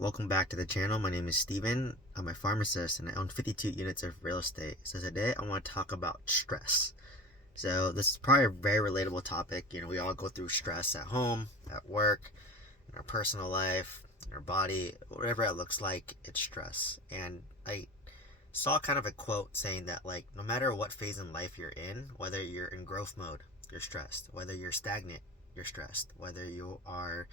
Welcome back to the channel. My name is Steven. I'm a pharmacist and I own 52 units of real estate. So today I want to talk about stress. So this is probably a very relatable topic. We all go through stress at home, at work, in our personal life, in our body, whatever it looks like, it's stress. And I saw kind of a quote saying that no matter what phase in life you're in, whether you're in growth mode, you're stressed. Whether you're stagnant, you're stressed. Whether you are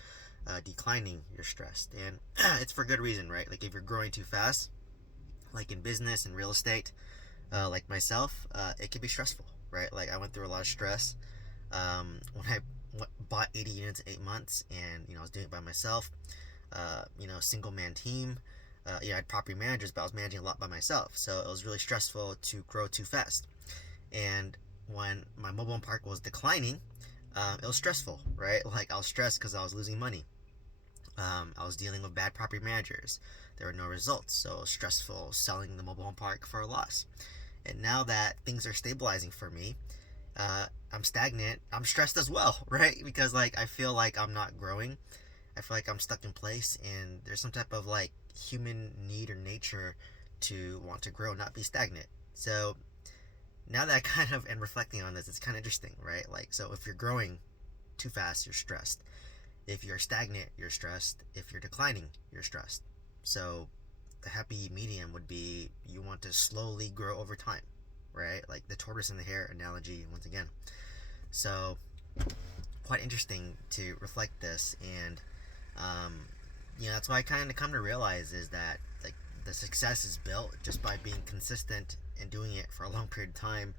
declining, you're stressed. And it's for good reason, right? Like if you're growing too fast, like in business and real estate, like myself, it can be stressful, right? Like I went through a lot of stress when I bought 80 units in 8 months, and I was doing it by myself. Single man team. I had property managers, but I was managing a lot by myself, so it was really stressful to grow too fast. And when my mobile home park was declining, it was stressful, right? Like I was stressed because I was losing money. I was dealing with bad property managers. There were no results, so it was stressful selling the mobile home park for a loss. And now that things are stabilizing for me, I'm stagnant. I'm stressed as well, right? Because I feel like I'm not growing. I feel like I'm stuck in place, and there's some type of human need or nature to want to grow, not be stagnant. So now that I kind of am reflecting on this, it's kind of interesting, right? So if you're growing too fast, you're stressed. If you're stagnant, you're stressed. If you're declining, you're stressed. So the happy medium would be you want to slowly grow over time, right? Like the tortoise and the hare analogy once again. So quite interesting to reflect this, and that's why I kind of come to realize is that the success is built just by being consistent and doing it for a long period of time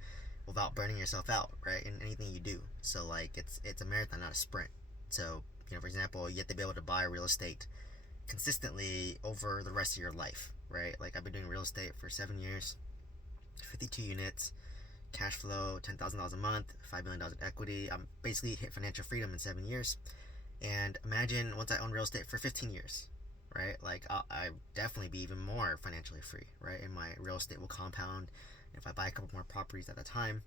without burning yourself out, right? In anything you do. So it's a marathon, not a sprint. So for example, you have to be able to buy real estate consistently over the rest of your life, right? Like I've been doing real estate for 7 years, 52 units, cash flow $10,000 a month, $5 million in equity. I'm basically hit financial freedom in 7 years. And imagine once I own real estate for 15 years, right? Like I definitely be even more financially free, right? And my real estate will compound. If I buy a couple more properties at a time,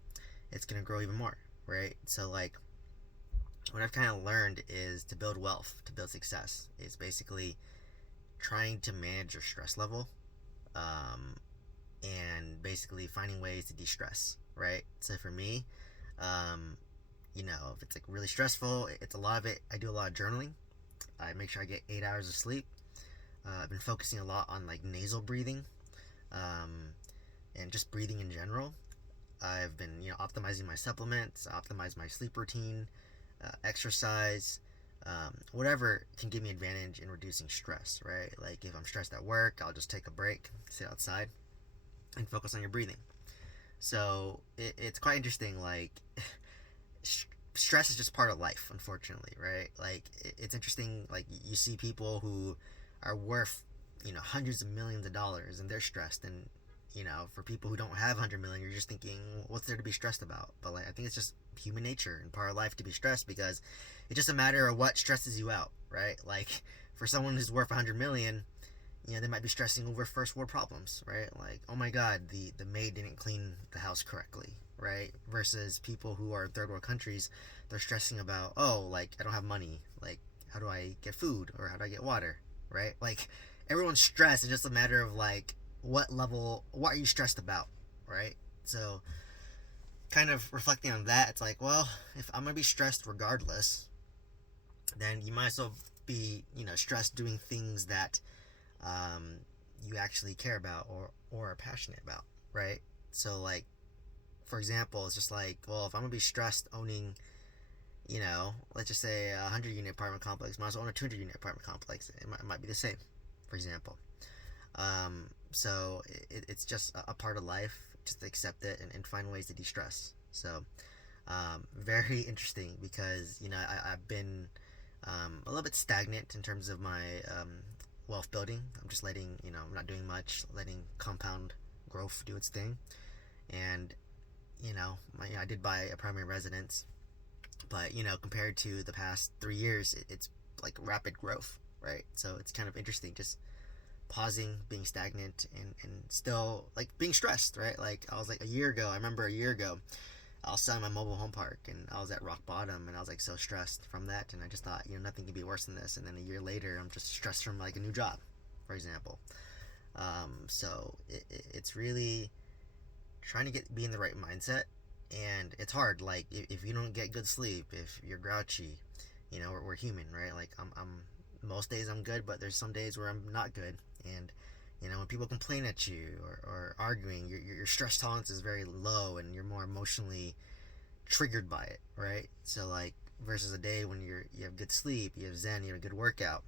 it's gonna grow even more, right? So what I've kind of learned is to build wealth, to build success, is basically trying to manage your stress level, and basically finding ways to de-stress, right? So for me, if it's really stressful, it's a lot of it. I do a lot of journaling. I make sure I get 8 hours of sleep. I've been focusing a lot on nasal breathing, and just breathing in general. I've been optimizing my supplements, optimize my sleep routine, exercise, whatever can give me advantage in reducing stress, right? Like if I'm stressed at work, I'll just take a break, sit outside, and focus on your breathing. So it's quite interesting. Stress is just part of life, unfortunately, right? It's interesting. You see people who are worth hundreds of millions of dollars, and they're stressed. And for people who don't have 100 million, you're just thinking, what's there to be stressed about? But I think it's just human nature and part of life to be stressed, because it's just a matter of what stresses you out, right? For someone who's worth 100 million, they might be stressing over first world problems, right? Oh my god, the maid didn't clean the house correctly, right? Versus people who are in third world countries, they're stressing about, I don't have money, how do I get food, or how do I get water, right? Everyone's stressed. It's just a matter of what are you stressed about, right? So kind of reflecting on that, it's well, if I'm gonna be stressed regardless, then you might as well be stressed doing things that you actually care about or are passionate about, right? So for example, it's just well, if I'm gonna be stressed owning let's just say a 100 unit apartment complex, might as well own a 200 unit apartment complex. It might be the same, for example. So it's just a part of life. Just accept it and find ways to de-stress. So very interesting, because I've been a little bit stagnant in terms of my wealth building. I'm just letting I'm not doing much, letting compound growth do its thing. And I did buy a primary residence, but compared to the past 3 years, it's rapid growth, right? So it's kind of interesting, just pausing, being stagnant, and still being stressed, right? I was I remember a year ago, I was selling my mobile home park, and I was at rock bottom, and I was so stressed from that, and I just thought, nothing could be worse than this. And then a year later, I'm just stressed from a new job, for example. So it's really trying to be in the right mindset, and it's hard. Like if you don't get good sleep, if you're grouchy, we're human, right? Like I'm most days I'm good, but there's some days where I'm not good, and when people complain at you or arguing, your stress tolerance is very low, and you're more emotionally triggered by it, right? So like versus a day when you have good sleep, you have zen, you have a good workout,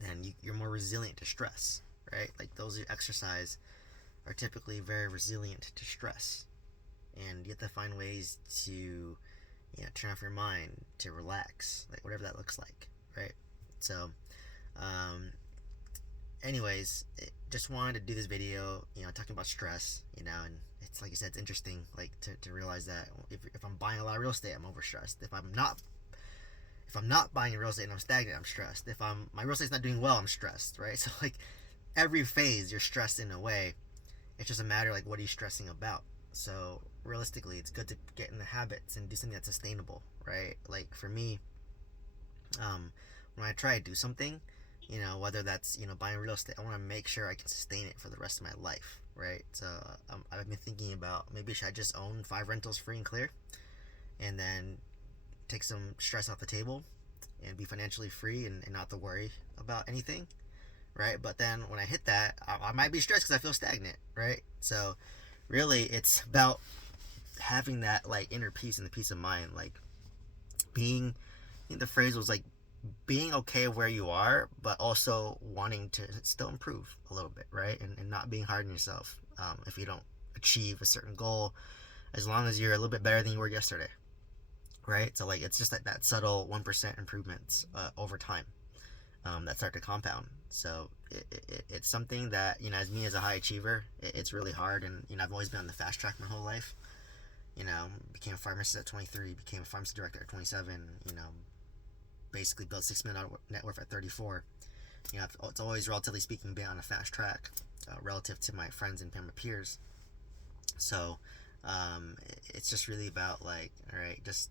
then you're more resilient to stress, right? Like those who exercise are typically very resilient to stress, and you have to find ways to turn off your mind, to relax, like whatever that looks like, right? So um, anyways, just wanted to do this video, talking about stress, and it's like you said, it's interesting, like to realize that if I'm buying a lot of real estate, I'm overstressed. If I'm not buying real estate and I'm stagnant, I'm stressed. If my real estate's not doing well, I'm stressed, right? So like every phase you're stressed in a way. It's just a matter like what are you stressing about. So realistically, it's good to get in the habits and do something that's sustainable, right? Like for me, when I try to do something, whether that's buying real estate, I want to make sure I can sustain it for the rest of my life, right? So I've been thinking about maybe should I just own 5 rentals free and clear, and then take some stress off the table and be financially free and not to worry about anything, right? But then when I hit that, I might be stressed because I feel stagnant, right? So really it's about having that like inner peace and the peace of mind, like being, I think the phrase was like being okay where you are, but also wanting to still improve a little bit, right? And not being hard on yourself if you don't achieve a certain goal, as long as you're a little bit better than you were yesterday, right? So like it's just like that subtle 1% improvements over time that start to compound. So it's something that, as me as a high achiever, it's really hard. And I've always been on the fast track my whole life. Became a pharmacist at 23, became a pharmacy director at 27, basically built $6 million net worth at 34. It's always, relatively speaking, been on a fast track relative to my friends and family peers. So it's just really about like, all right, just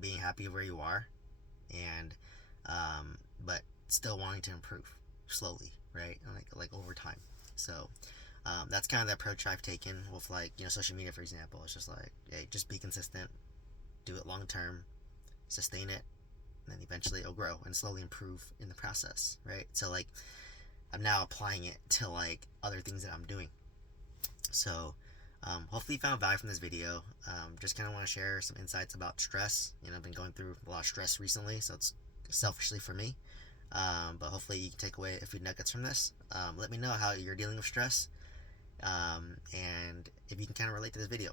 being happy where you are, and but still wanting to improve slowly, right? Like over time. So that's kind of the approach I've taken with like social media, for example. It's just like, hey, just be consistent, do it long term, sustain it, and then eventually it'll grow and slowly improve in the process, right? So like I'm now applying it to like other things that I'm doing. So hopefully you found value from this video. Just kind of want to share some insights about stress. I've been going through a lot of stress recently, so it's selfishly for me. But hopefully you can take away a few nuggets from this. Let me know how you're dealing with stress, and if you can kind of relate to this video.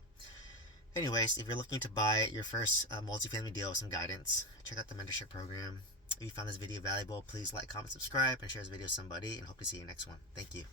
Anyways, if you're looking to buy your first multifamily deal with some guidance, check out the mentorship program. If you found this video valuable, please like, comment, subscribe, and share this video with somebody, and hope to see you next one. Thank you.